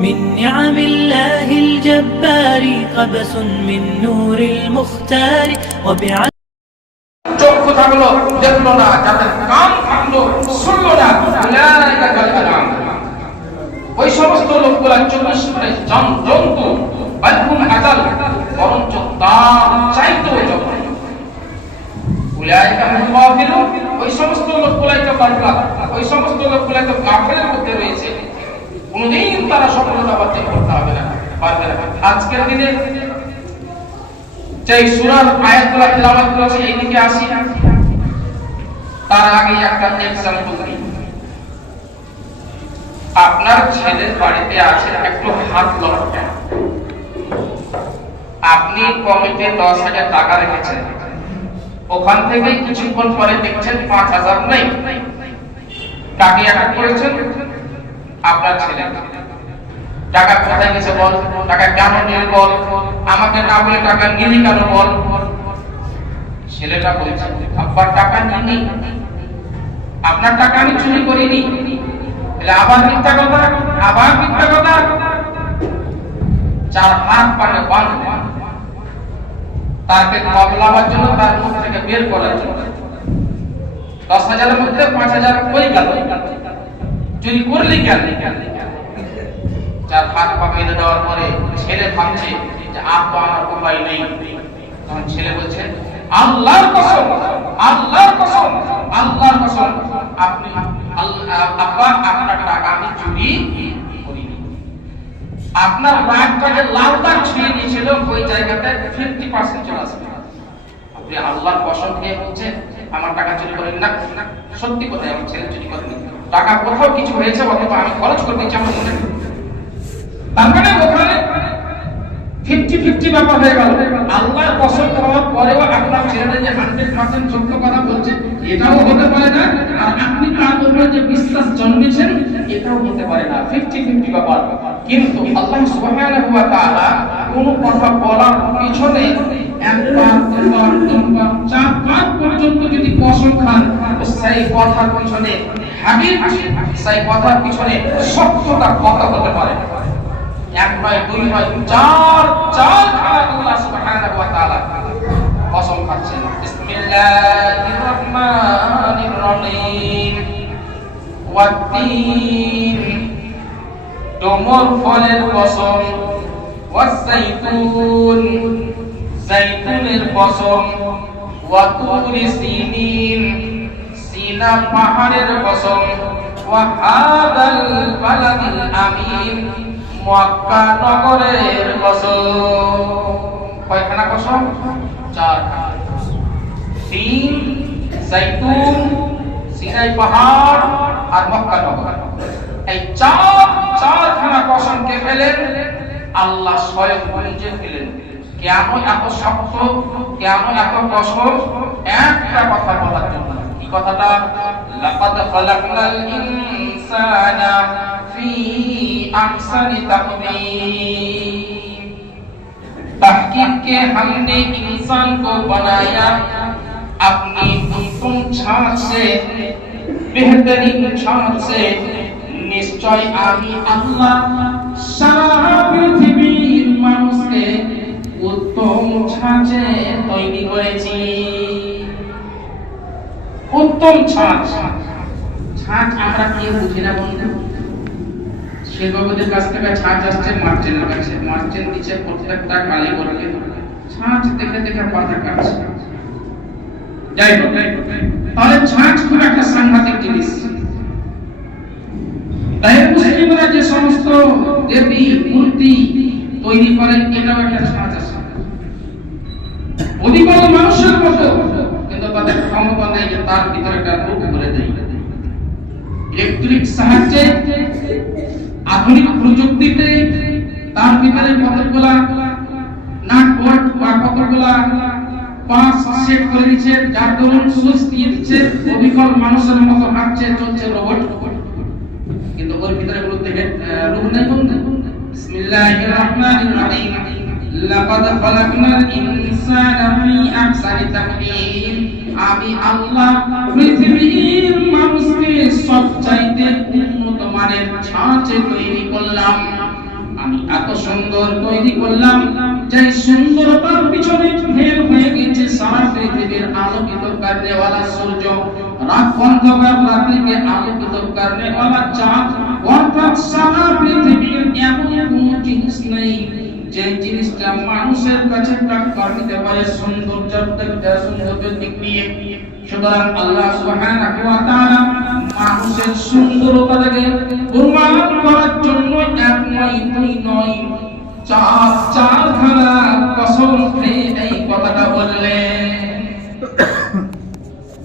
من نعم الله الجبار قبس من نور المختار وبعد চক্ষু থাকলো দেখলো না যাদের কান থাকলো শুনলো না উলাইকা কাল আনআম। ওই সমস্ত লোকগুলা চল্লিশ মানে জন- জন্তু বালহুম আজাল বরঞ্চ তার চাইতেও যখন উলাইকা হুম গাফিলুন। ওই সমস্ত লোকগুলাই তো গাফলা ওই সমস্ত লোকগুলাই তো গাফেলের মধ্যে রয়েছে কোনদিন তারা সফলতা করতে হবে না, পারবে না। আজকের দিনে যে তেলাওয়াত এইদিকে আসি। তার আগে একটা এক্সাম্পল দিই। আপনার ছেলের বাড়িতে আছে একটু হাত আপনি কমিটি দশ হাজার টাকা রেখেছেন। ওখান থেকে কিছুক্ষণ পরে দেখছেন পাঁচ হাজার নেই। কাকে অ্যাটাক করেছেন? আপনার ছেলে। টাকা কোথায় গেছে বল? টাকা কেন নিয়ে বল? আমাকে না বলে টাকা নিলি কেন বল? ছেলেটা বলছে আব্বার টাকা নিনি আপনার টাকা আমি চুরি করিনি। তাহলে আবার মিথ্যা কথা? আবার মিথ্যা কথা? চার হাত পানে বাঁধ। তাকে কবলাবার জন্য তার মুখ থেকে বের করার জন্য। দশ হাজারের মধ্যে পাঁচ হাজার কই গেল। কেন? হাত পা বেঁধে দেওয়ার পরে ছেলে ভাবছে যে আমার নেই। তখন ছেলে বলছে আল্লাহর কসম আল্লাহর কসম আল্লাহর কসম আপনি আব্বা আপনার টাকা আমি চুরি আপনার লাল দাগ ছুঁয়ে ওই জায়গাতে ফিফটি পার্সেন্ট চলে আসবে। আপনি আল্লাহর কসম খেয়ে বলছেন আমার টাকা চুরি করেন না না, সত্যি কথা আমার ছেলে চুরি করেনি। টাকা কোথাও কিছু হয়েছে অথবা আমি খরচ করে দিচ্ছি আমার মনে। তার মানে ওখানে ফিফটি ফিফটি ব্যাপার হয়ে গেল। আল্লাহর কসম খাওয়ার পরেও আপনার ছেলেটা যে হান্ড্রেড পার্সেন্ট সত্য কথা বলছে, এটাও হতে পারে না। আর আপনি তার উপরে যে বিশ্বাস জন্মেছেন, এটাও হতে পারে না। ফিফটি ফিফটি ব্যাপার। কিন্তু আল্লাহ সুবহানাহু ওয়া তাআলা কোন কথা বলার পিছনে একবার, দুবার পর্যন্ত যদি কসম খান, সেই কথার পিছনে হাবিব, সেই কথার পিছনে সত্যতা কথা হতে পারে। এক নয়, দুই নয়, চার চার খানা আল্লাহ সুবহানাহু ওয়া তাআলা কসম খাচ্ছেন বিসমিল্লাহির রহমানির ফলের কসম। ওয়াসাইতুন জাইতুনের কসম। ওয়াতুরি সিনিন। সিনা পাহাড়ের ওয়াহাদাল আমিন, মক্কা নগরের কসম। কয়খানা কসম? চারখানা। তিন জাইতুন, সিনাই পাহাড় আর মক্কা নগর। এই চার, চারখানা কসম কে ফেলেন আল্লাহ স্বয়ং নিজে ফেলেন। কেন এত শক্ত? কেন এত কসম? একটা কথা বলার জন্য। কথাটা লাকাদ খালাকনাল ইনসানা ফি আহসানি তাকবীর तहकीक के हमने इंसान को बनाया अपनी उत्तम छांच से बेहतरीन छांच से নিশ্চয় আমি আল্লাহ সারা পৃথিবীর মানুষকে উত্তম ছাঁচে তৈরি করেছি উত্তম ছাঁচ। ছাঁচ আমরা কেউ বুঝি না বন্ধু শিল্পপতির কাছ থেকে ছাঁচ আসছে মার্চেন্টের কাছে মার্চেন্ট দিচ্ছে প্রত্যেকটা কালি করে ছাঁচ দেখে দেখে পাতা কাটছে। যাই হোক তাহলে ছাঁচ খুব একটা সাংঘাতিক জিনিস। তাই মুসলিমরা যে সমস্ত দেবী, মূর্তি তৈরি করে এটাও একটা ছাঁচ আছে। অধিকার মানুষের মতো তাদের ক্ষমতা নেই যে তার ভিতরে একটা রূপ করে দেয়। ইলেকট্রিক সাহায্যে, আধুনিক প্রযুক্তিতে তার ভিতরে কতগুলা নাট বোল্ট বা কতগুলা পাঁচ সেট করে দিচ্ছে, যার দরুন সুইচ দিয়ে দিচ্ছে, অবিকল মানুষের মতো হাঁটছে, চলছে রোবট কিন্তু ওর ভিতরে দেখে রূপ নেই। বন্ধু বিসমিল্লাহির রহমানির রহিম। লাকাদ খালাকনাল ইনসানা ফি আহসানি তাকবীর আমি আল্লাহ, পৃথিবীর মানুষকে সবচাইতে উন্নত মানের ছাঁচে তৈরি করলাম। আমি এত সুন্দর তৈরি করলাম সুন্দরতার পিছনে ফেল হয়ে গেছে সারা পৃথিবীর আলোকিত সূর্য। অর্থাৎ সারা এমন কোনো জিনিস নেই যে জিনিসটা মানুষের কাছে টাক্কর দিতে পারে সৌন্দর্যের দিক সৌন্দর্যের দিক দিয়ে সুতরাং আল্লাহ সুবহানাহু ওয়া তাআলা মানুষের সুন্দরতাকে প্রমাণ করার জন্য এক নয় দুই নয় চার চার খানা কসম খেয়ে এই কথাটা বললেন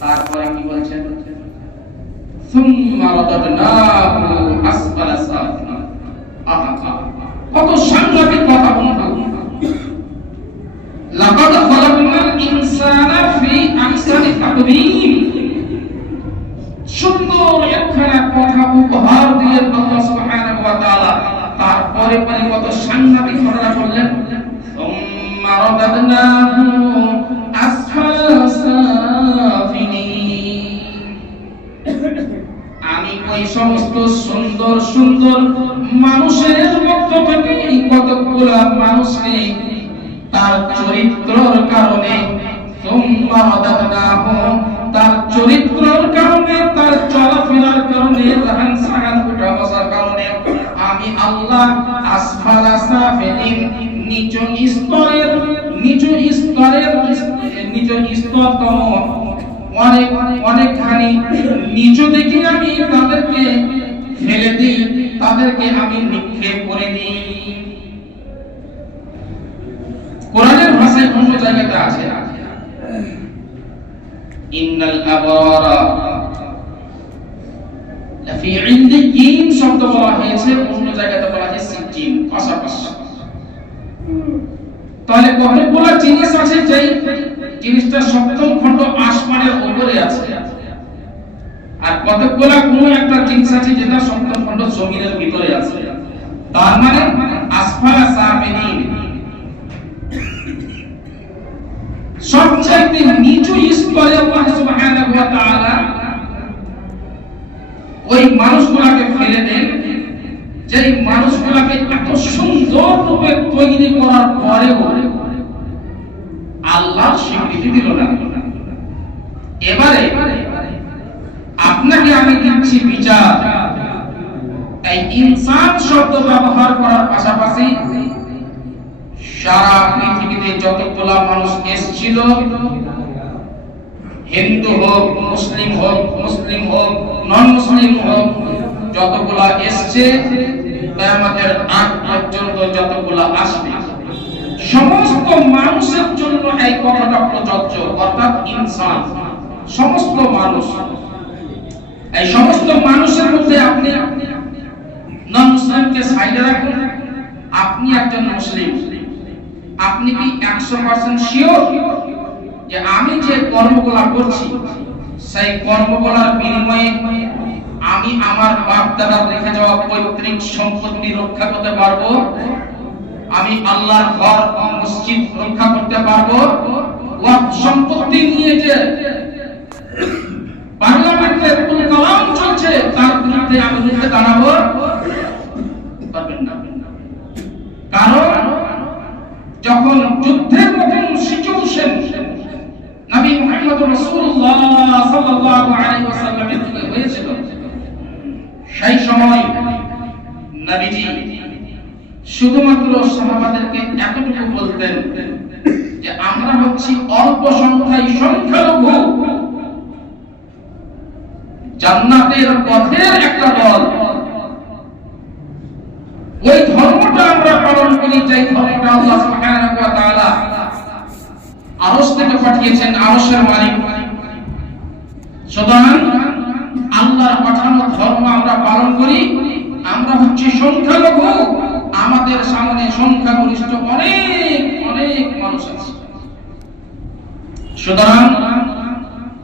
তারপরে কি বলছেন ثم رددناه أسفل ইনসানা ফি আহসানি তাকবীম সুন্দর একখানা কথা উপহার দিয়ে আল্লাহ সুবহানাহু ওয়া তাআলা তারপরে পরে কত সাংঘাতিক অন্য জায়গাতে আছে। ইন্নাল বলা হয়েছে অন্য জায়গাতে তাহলে কতগুলো জিনিস আছে যেই জিনিসটা সপ্তম খণ্ড আসমানের উপরে আছে? আর কতগুলো কোন একটা জিনিস আছে যেটা সপ্তম খণ্ড জমিনের ভিতরে আছে? তার মানে আসফালা সাফিলিন সবচাইতে নিচু স্তরে আল্লাহ সুবহানাহু ওয়া তাআলা ওই মানুষগুলোকে ফেলে দেন। যে মানুষগুলোকে এত সুন্দর রূপে তৈরি করার পরেও আল্লাহ স্বীকৃতি দিল না। এবারে আপনাকে আমি দিচ্ছি বিচার। এই ইনসান শব্দ ব্যবহার করার পাশাপাশি সারা পৃথিবীতে যতগুলা মানুষ এসেছিল, হিন্দু হোক, মুসলিম হোক মুসলিম হোক নন মুসলিম হোক যতগুলা এসছে আমাদের আগ পর্যন্ত যতগুলা আসবে, সমস্ত মানুষের জন্য এই কথাটা প্রযোজ্য, অর্থাৎ ইনসান, সমস্ত মানুষ। এই সমস্ত মানুষের মধ্যে আপনি নন মুসলিমকে সাইডে রাখুন, আপনি একজন মুসলিম। আপনি কি একশো পার্সেন্ট শিওর যে আমি যে কর্মগুলা করছি, সেই কর্মগুলার বিনিময়ে আমি আমার বাপ দাদা রেখে যাওয়া পৈতৃক সম্পত্তি রক্ষা করতে পারব? আমি আল্লাহর ঘর মসজিদ রক্ষা করতে পারব? সম্পত্তি নিয়ে যে পার্লামেন্টে কোন কালাম চলছে, তার বিরুদ্ধে আমি রুখে দাঁড়াবো? কারণ যখন যুদ্ধের মতন সিচুয়েশন নবী ওয়াসাল্লামের যুগে হয়েছিল সেই সময় নবীজি শুধুমাত্র সাহাবাদেরকে এতটুকু বলতেন যে আমরা হচ্ছি অল্প সংখ্যায় সংখ্যালঘু। জান্নাতের পথের একটা দল। ওই ধর্মটা আমরা পালন করি যে ধর্মটা আল্লাহ সুবহানাহু ওয়া তাআলা আরশ থেকে পাঠিয়েছেন আরশের মালিক। সুতরাং আল্লাহর পাঠানো ধর্ম আমরা পালন করি। আমরা হচ্ছে সংখ্যালঘু। আমাদের সামনে সংখ্যাগরিষ্ঠ অনেক অনেক মানুষ আছে। সুতরাং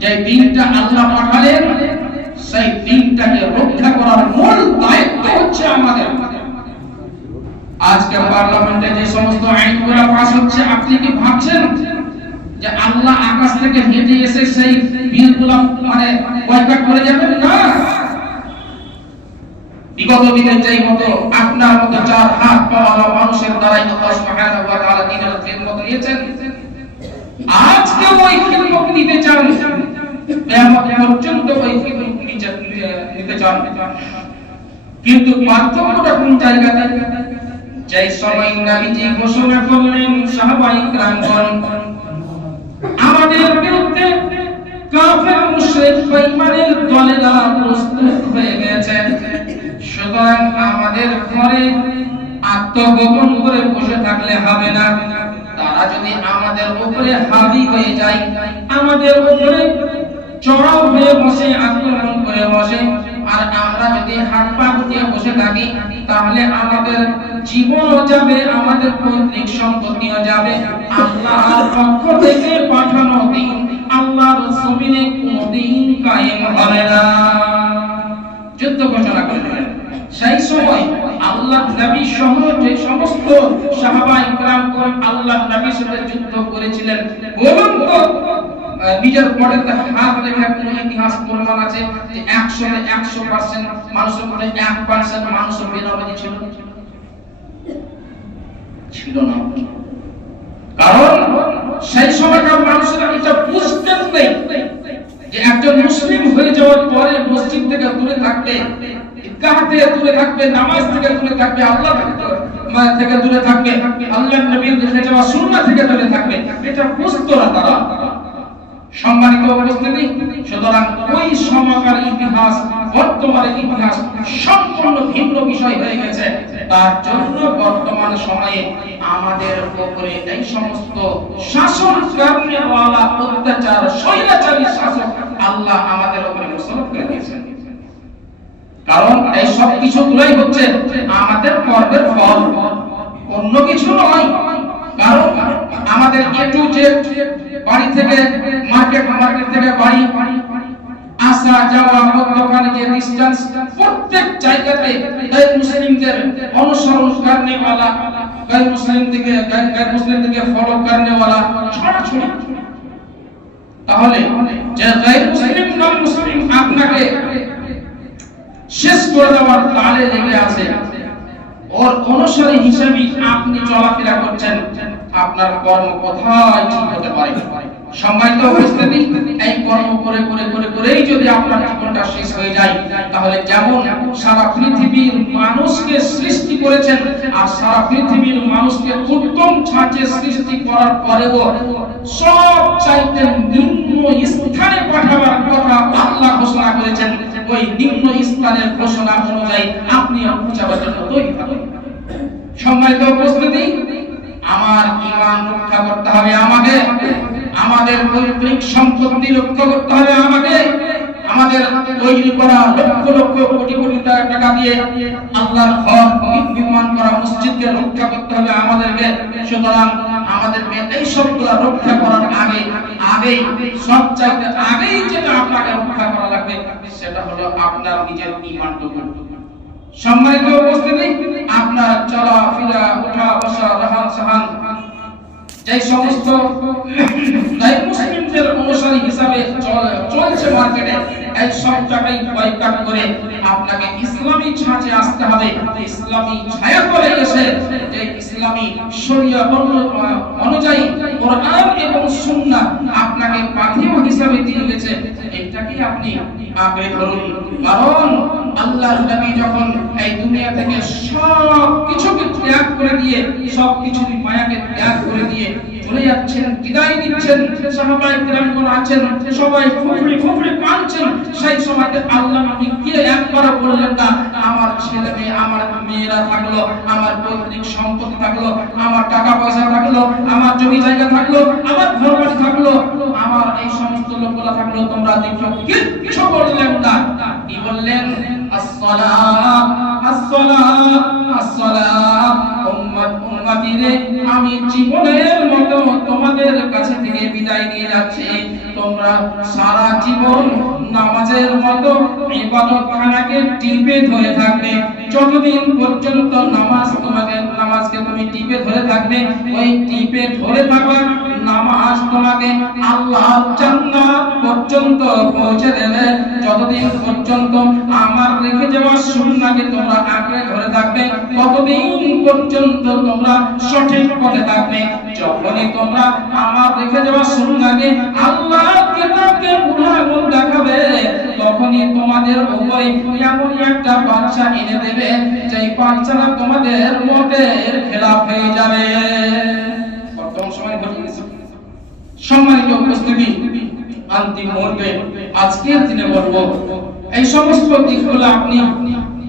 যে দিনটা আল্লাহ পাঠালেন, সেই দিনটাকে রক্ষা করার মূল দায়িত্ব হচ্ছে আমাদের। আজকে পার্লামেন্টে যে সমস্ত আইনগুলো পাস হচ্ছে, আপনি কি ভাবছেন? যে আল্লাহ আকাশ থেকে হেঁটে এসে সেই বিলগুলো মানে বয়কট করে যাবেন? না। বিগত দিনের যেই মতো আপনার মতো চার হাত পাওয়ালা মানুষের দ্বারাই আল্লাহ সুবহানাহু ওয়া তাআলা দিনের খিদমত দিয়েছেন। আজকে ওই খিদমত নিতে চান। কিয়ামত পর্যন্ত ওই খিদমত নিতে চান। কিন্তু পার্থক্যটা কোন জায়গাতে যেই সময় নবীজি ঘোষণা করলেন সাহাবাই আমাদের বিরুদ্ধে কাফের মুশরিক বেঈমানের দলেরা প্রস্তুত হয়ে গেছে, সুতরাং আমাদের ঘরে আত্মগোপন করে বসে থাকলে হবে না। তারা যদি আমাদের উপরে হাবি হয়ে যায়, আমাদের উপরে চড়াও হয়ে বসে, আক্রমণ করে বসে আর আমরা যদি হাত পা গুটিয়ে বসে থাকি, তাহলে আমাদের জীবনও যাবে, আমাদের পৈতৃক সম্পত্তিও যাবে। আল্লাহর পক্ষ থেকে পাঠানো দিন, আল্লাহর জমিনে কোনদিন কায়েম হবে না। যুদ্ধ ঘোষণা করলেন সেই সময় আল্লাহ নবী সহ যে সমস্ত সাহাবা ইকরাম আল্লাহ নবীর সাথে যুদ্ধ করেছিলেন। বলুন নিজের পরে হাত রেখে কোন ইতিহাস প্রমাণ আছে? যে একশো একশো পার্সেন্ট মানুষের মধ্যে এক পার্সেন্ট মানুষের বেনামাজি ছিল? ছিল না। কারণ সেই সময়কার মানুষেরা এটা বুঝতেন নেই যে একজন মুসলিম হয়ে যাওয়ার পরে মসজিদ থেকে দূরে থাকবে, ঈদগাহ থেকে দূরে থাকবে, নামাজ থেকে দূরে থাকবে, আল্লাহ থেকে দূরে থাকবে আল্লাহ নবীর দেখে যাওয়া, সুন্নাহ থেকে দূরে থাকবে। এটা বুঝতো না তারা। সম্মানিত উপস্থিতি, সুতরাং ওই সময়কার ইতিহাস, বর্তমানের ইতিহাস সম্পূর্ণ ভিন্ন বিষয় হয়ে গেছে। তার জন্য বর্তমান সময়ে আমাদের উপরে এই সমস্ত শাসন কারণেওয়ালা অত্যাচার, স্বৈরাচারী শাসক আল্লাহ আমাদের উপরে মুসলমান করে দিয়েছেন। কারণ এই সব কিছু গুলাই হচ্ছে আমাদের কর্মের ফল। অন্য কিছু নয় কারণ আমাদের এ টু জেড বাড়ি থেকে মার্কেট মার্কেট থেকে বাড়ি আসা যাওয়া মধ্যখানে যে ডিসটেন্স প্রত্যেক জায়গাতে গায়ের মুসলিমদের অনুসরণ করনে वाला গায়ের মুসলিম থেকে গায়ের মুসলিম থেকে ফলো করনে वाला ছড়াছড়ি তাহলে যে গায়ের মুসলিম নন মুসলিম আপনাকে শেষ করে দেওয়ার তালে লেগে আছে ওর অনুসারী হিসেবে আপনি চলাফেরা করছেন আপনার কর্ম কোথায় ঠিক হতে পারে। সম্মানিত উপস্থিতি, এই কর্ম করে করে করে, করেই যদি আপনার জীবনটা শেষ হয়ে যায়, তাহলে যেমন সারা পৃথিবীর মানুষকে সৃষ্টি করেছেন, আর সারা পৃথিবীর মানুষকে উত্তম ছাঁচে সৃষ্টি করার পরেও সব চাইতে নিম্ন স্থানে পাঠাবার কথা আল্লাহ ঘোষণা করেছেন। ওই নিম্ন স্থানের ঘোষণা অনুযায়ী আপনি পৌঁছাবার জন্য তৈরি সম্মানিত উপস্থিতি আমার ইমান রক্ষা করতে হবে আমাকে। আমাদের পৈতৃক সম্পত্তি রক্ষা করতে হবে আমাকে। আমাদের তৈরি করা লক্ষ লক্ষ কোটি কোটি টাকা- দিয়ে আল্লাহর ঘর নির্মাণ করা মসজিদকে রক্ষা করতে হবে আমাদেরকে। সুতরাং আমাদেরকে এই সবগুলো রক্ষা করার আগে, আগেই সব চাইতে আগেই যেটা আপনাকে রক্ষা করা লাগবে, সেটা হলো আপনার নিজের ইমানটুকু সম্মানিত উপস্থিতি, আপনার চলাফেরা উঠা, বসা, রহান, সাহান যে সমস্ত মুসলিমদের অনুসারী হিসাবে চলছে মার্কেটে এই সব জায়গায় বয়কট করে আপনাকে ইসলামী ছাঁচে আসতে হবে, ইসলামী ছায়া করে এসে যে ইসলামী শরিয়া অনু- অনুযায়ী কোরআন এবং সুন্নাহ আপনাকে পাথেয় হিসাবে দিয়ে গেছে এটাকে আপনি আঁকড়ে ধরুন। কারণ আল্লাহর নবী যখন এই দুনিয়া থেকে সব কিছুকে ত্যাগ করে দিয়ে সব কিছুর মায়াকে ত্যাগ করে দিয়ে চলে যাচ্ছেন, বিদায় দিচ্ছেন সাহাবায়ে কিরামগণ আছেন সবাই ফুফড়ি ফুফড়ি কাঁদছেন সেই সময়তে আল্লাহ নবী কে একবার বললেন না, আমার ছেলে মেয়ে, আমার মেয়েরা থাকল, আমার পৈতৃক সম্পত্তি থাকল, আমার টাকা পয়সা থাকল, আমার জমি জায়গা থাকল, আমার ঘর বাড়ি থাকল, আমার এই সমস্ত লোকগুলো থাকল, তোমরা দেখো কিচ্ছু বললেন না। কি বললেন? আসসালাম আসসালাম আসসালাম উম্মত, উম্মতিরে, আমি জীবনের তোমাদের কাছে থেকে বিদায় নিয়ে যাচ্ছি। তোমরা সারা জীবন নামাজের মতো ইবাদতখানাকে টিপে ধরে থাকবে। যতদিন পর্যন্ত নামাজ তোমাকে নামাজকে তুমি টিপে ধরে থাকবে, ওই টিপে ধরে থাকা নামাজ তোমাকে আল্লাহ জান্নাত পর্যন্ত পৌঁছে দেবে। যতদিন পর্যন্ত আমার রেখে যাওয়া সুন্নাহকে তোমরা আঁকড়ে ধরে থাকবে, ততদিন পর্যন্ত তোমরা সঠিক পথে থাকবে। যখনই তোমরা আমার রেখে যাওয়া সুন্নাহকে আল্লাহ কিতাবকে উদাহরণ দেখাবে, তখনই তোমাদের উপরে এমন একটা বাচ্চা এনে দেবে, যেই বাচ্চাটা তোমাদের মতের খেলাফ হয়ে যাবে। বর্তমান সময়। সম্মানিত উপস্থিতি অন্তিম মুহূর্তে আজকের দিনে বলব, এই সমস্ত দিকগুলো আপনি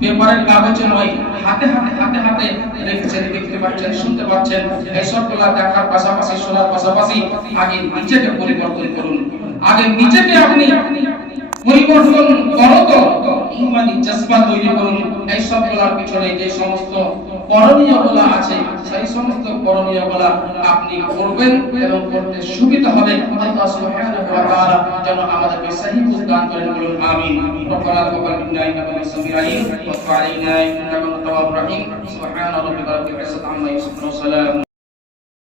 পেপারের কাগজে নয়, হাতে হাতে হাতে হাতে রেখেছেন, দেখতে পাচ্ছেন, শুনতে পাচ্ছেন। এই সবগুলা দেখার পাশাপাশি, শোনার পাশাপাশি আগে নিজেকে পরিবর্তন করুন। আগে নিজেকে আপনি পরিবর্তন করো তো। ইমানি জজবা তৈরি করুন। এই সবগুলার পিছনে যে সমস্ত করণীয়গুলো আছে, সেই সমস্ত করণীয়গুলো আপনি করবেন এবং করতে সুবিধা হবে। আল্লাহ সুবহানাহু ওয়া তাআলা যেন আমাদেরকে সহি বুঝ দান করেন। বলুন, আমিন। রব্বানা তাকাব্বাল মিন্না ইন্নাকা আনতাস আলিম ওয়া তুব আলাইনা ইন্নাকা আনতাত তাওয়াবুর রহিম সুবহানা রাব্বিকা রাব্বিল ইজ্জাতি, আম্মা ইয়াসিফুন ওয়া সালাম।